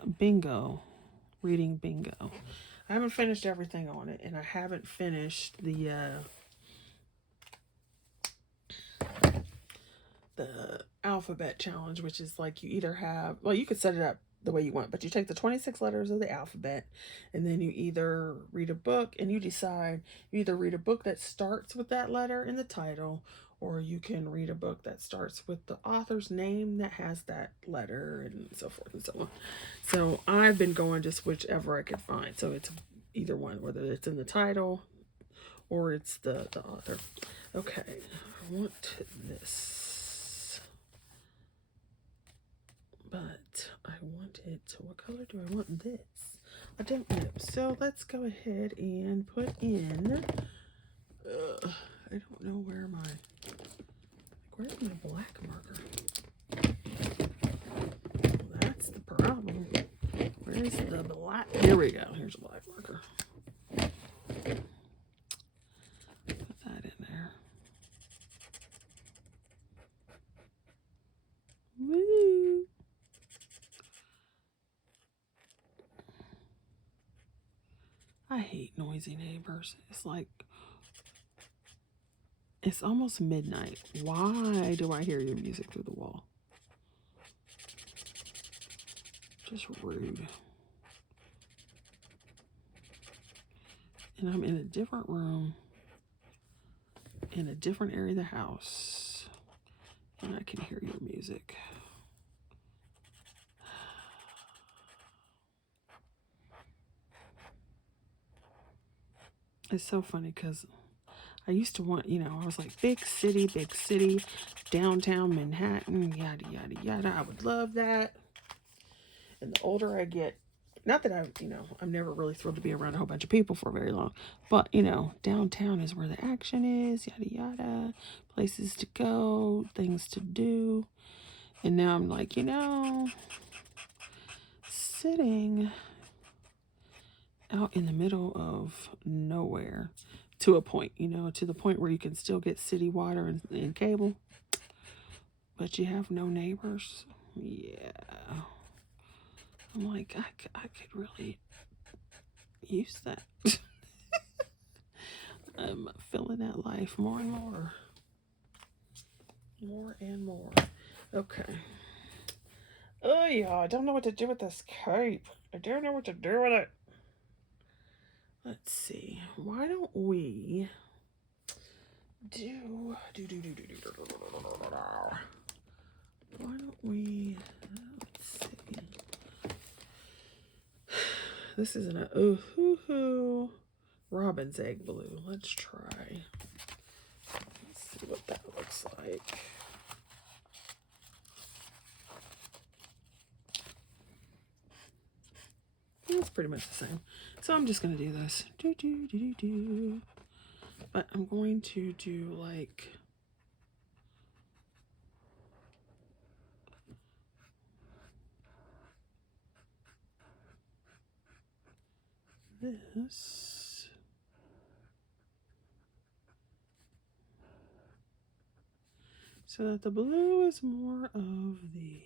reading bingo. I haven't finished everything on it, and I haven't finished the alphabet challenge, which is like you either have, well, you could set it up the way you want, but you take the 26 letters of the alphabet, and then you either read a book, and you decide, you either read a book that starts with that letter in the title, or you can read a book that starts with the author's name that has that letter, and so forth and so on. So I've been going just whichever I could find. So it's either one, whether it's in the title or it's the author. Okay, I want this, but I want it, what color do I want this? I don't know. So let's go ahead and put in, I don't know where's my black marker? That's the problem. Where's the black? Here we go. Here's a black marker. Put that in there. Woo! I hate noisy neighbors. It's almost midnight. Why do I hear your music through the wall? Just rude. And I'm in a different room, in a different area of the house, and I can hear your music. It's so funny because I used to want, I was like, big city, downtown Manhattan, yada, yada, yada. I would love that. And the older I get, not that I'm never really thrilled to be around a whole bunch of people for very long, but, downtown is where the action is, yada, yada, places to go, things to do. And now I'm like, sitting out in the middle of nowhere to a point, to the point where you can still get city water and cable, but you have no neighbors. Yeah. I'm like, I could really use that. I'm feeling that life more and more. More and more. Okay. Oh, yeah, I don't know what to do with this cape. I don't know what to do with it. Let's see. Why don't we why don't we, let's see. This is an Ohuhu robin's egg blue. Let's try. Let's see what that looks like. It's pretty much the same. So I'm just going to do this. But I'm going to do like, this. So that the blue is more of the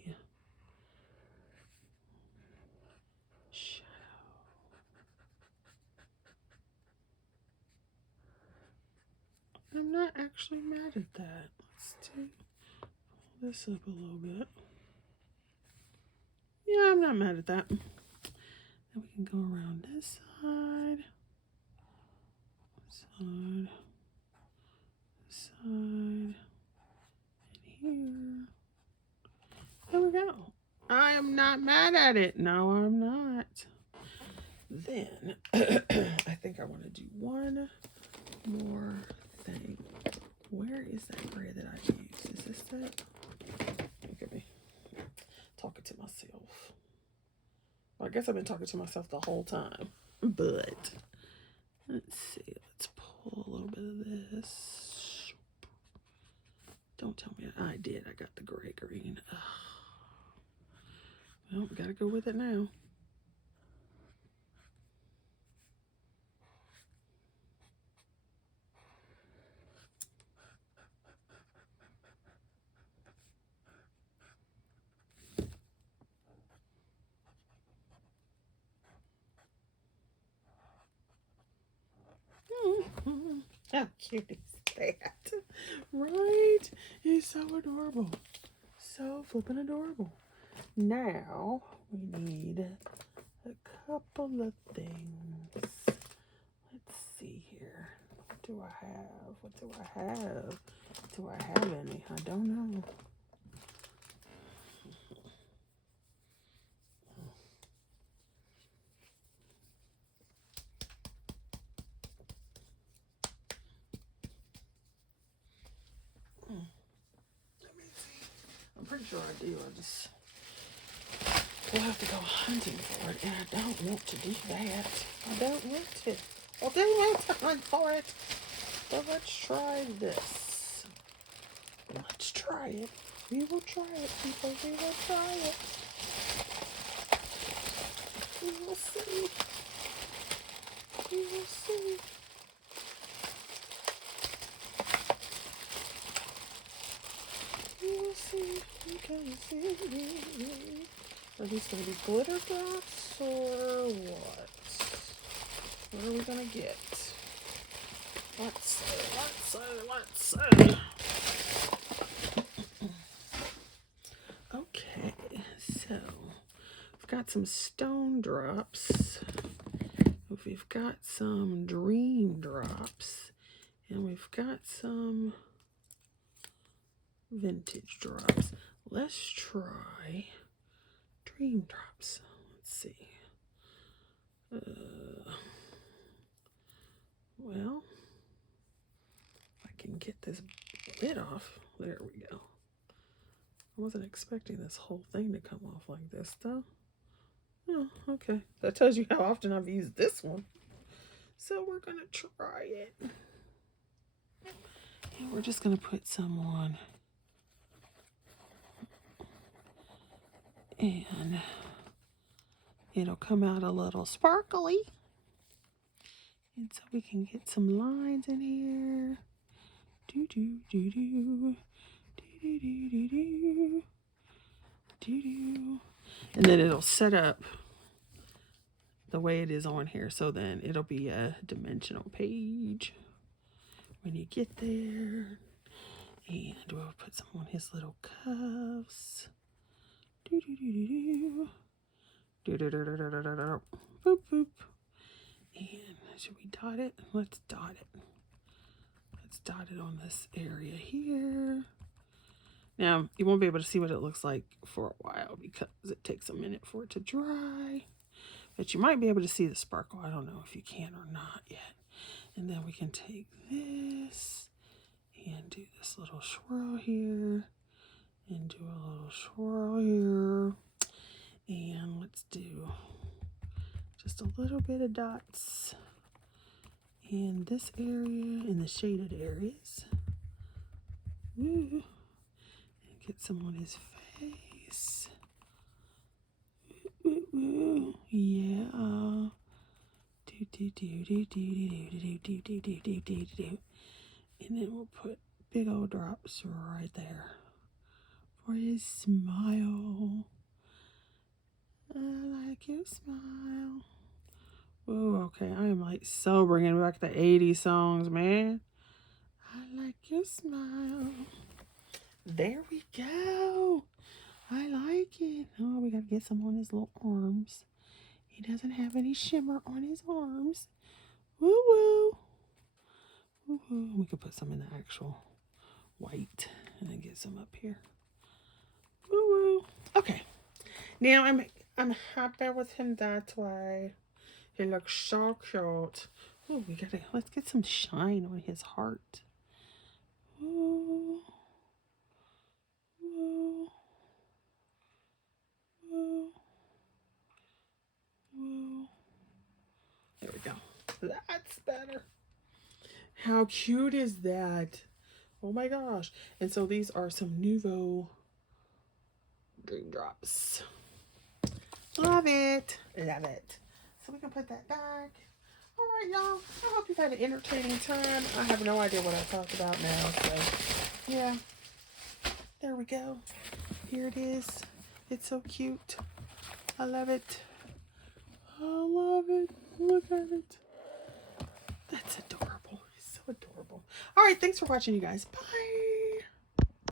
shadow. I'm not actually mad at that. Let's pull this up a little bit. Yeah, I'm not mad at that. Then we can go around this side, side, and here. There we go. I am not mad at it. No, I'm not. Then, I think I want to do one more thing. Where is that gray that I used? Is this it? Look at me. Talking to myself. Well, I guess I've been talking to myself the whole time. But, let's see. Let's pull a little bit of this. Don't tell me I did. I got the gray green. Well, we gotta go with it now. How cute is that? Right? He's so adorable. So flippin' adorable. Now, we need a couple of things. Let's see here. What do I have? What do I have? Do I have any? I don't know. Let me see. I'm pretty sure I do. We'll have to go hunting for it, and I don't want to do that. I don't want to. I don't want to hunt for it. So let's try this. Let's try it. We will try it, people. We will try it. We will see. We will see. We will see. We can see. Are these going to be glitter drops or what? What are we going to get? Let's see. Okay, so we've got some stone drops. We've got some dream drops. And we've got some vintage drops. Let's try dream drops. Let's see. Well, I can get this lid off. There we go. I wasn't expecting this whole thing to come off like this, though. Oh, okay. That tells you how often I've used this one. So we're going to try it. And we're just going to put some on. And it'll come out a little sparkly. And so we can get some lines in here. Do do do do. Do do do do do do. And then it'll set up the way it is on here. So then it'll be a dimensional page when you get there. And we'll put some on his little cuffs. Do do do do do. Do do do do do do do. Boop boop. And should we dot it? Let's dot it. Let's dot it on this area here. Now, you won't be able to see what it looks like for a while because it takes a minute for it to dry. But you might be able to see the sparkle. I don't know if you can or not yet. And then we can take this and do this little swirl here. And do a little swirl here. And let's do just a little bit of dots in this area, in the shaded areas. Ooh. And get some on his face. Ooh, ooh, ooh. Yeah. Do And then we'll put big old drops right there for his smile. I like your smile. Oh, okay. I am like so bringing back the 80s songs, man. I like your smile. There we go. I like it. Oh, we gotta get some on his little arms. He doesn't have any shimmer on his arms. Woo woo. Woo woo. We could put some in the actual white and then get some up here. Woo woo. Okay. Now I'm happy with him that way. He looks so cute. Oh, let's get some shine on his heart. Ooh. Ooh. Ooh. Ooh. There we go. That's better. How cute is that? Oh my gosh. And so these are some Nuvo Dream Drops. Love it. Love it. So we can put that back. All right, y'all. I hope you've had an entertaining time. I have no idea what I talked about now. So, yeah. There we go. Here it is. It's so cute. I love it. I love it. Look at it. That's adorable. It's so adorable. All right. Thanks for watching, you guys. Bye.